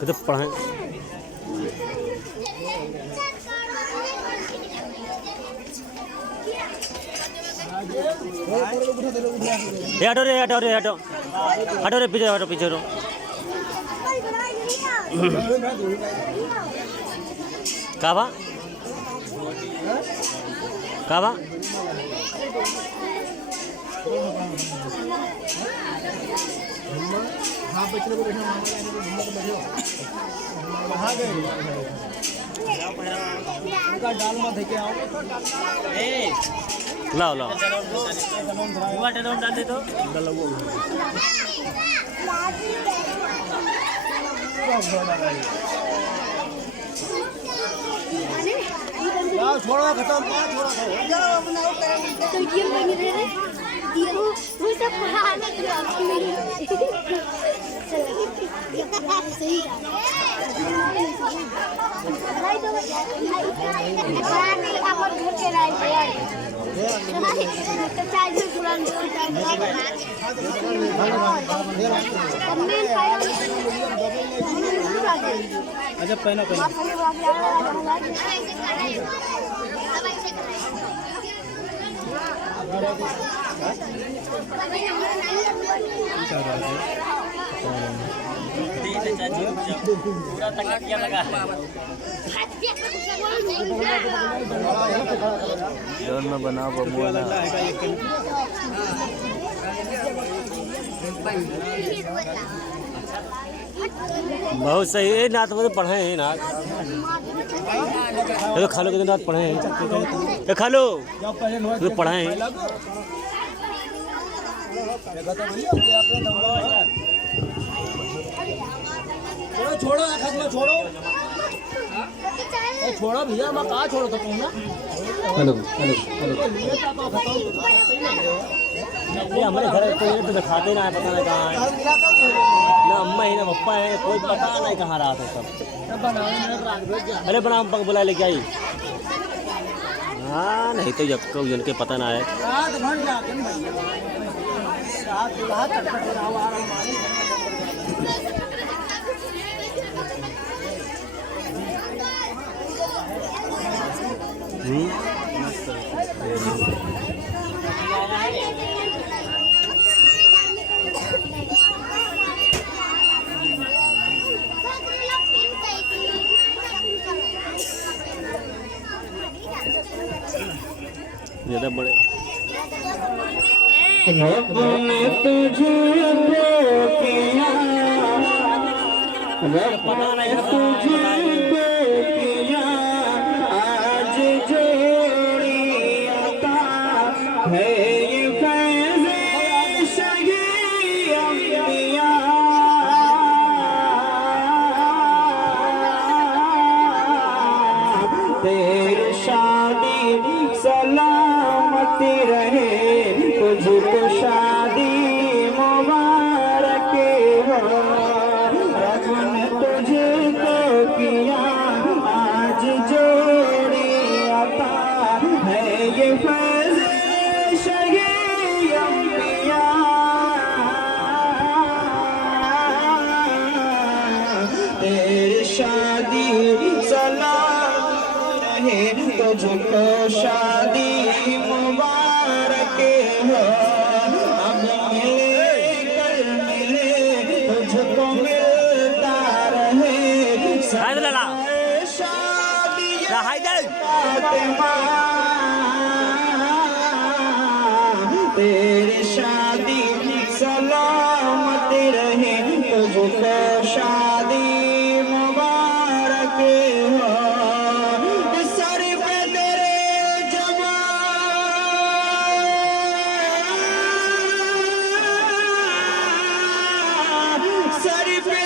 तो पढ़ाएं हटो रे हटो रे हटो हटो रे पीछे हटो पीछे हटो काबा काबा लाओ लाओ डाल दे तो छोड़ो खत्म अच्छा पहना पूरा तकिया लगा है जोन में बना बमुआना बहुत सही है नाथ तो पढ़े हैं नाथ तो खा लो कितने नाथ पढ़े हैं तो खा लो तो पढ़े हैं छोड़ो छोड़ो छोड़ो भैया मैं कहाँ छोड़ो तो कहूँ हेलो हेलो हेलो ये हमारे घर कोई तो दिखाते ना है पता नहीं कहाँ है ना अम्मा ही ना पप्पा है कोई पता नहीं कहाँ रहा था सब अरे बना हम बुला लेके आई हाँ नहीं तो जब को उनके पता ना है ज़्यादा बड़े रब ने तुझे किया रब ने तुझे किया आज जोड़ी अता है ये फैज़े शगी अम्बिया तेरी शादी सलामती रहे तुझको शादी मुबारक हो रब ने तुझको किया आज जोड़ी अता है ये फैज़े शगी अम्बिया तेरी शादी सलाम रहे तुझको शादी मुबारक हो अब मिले कल मिले तुझको मिलता रहे शादी तेरी शादी सलामत रहे तुझको शादी मुबारक हो सर पे तेरे जवान सर पे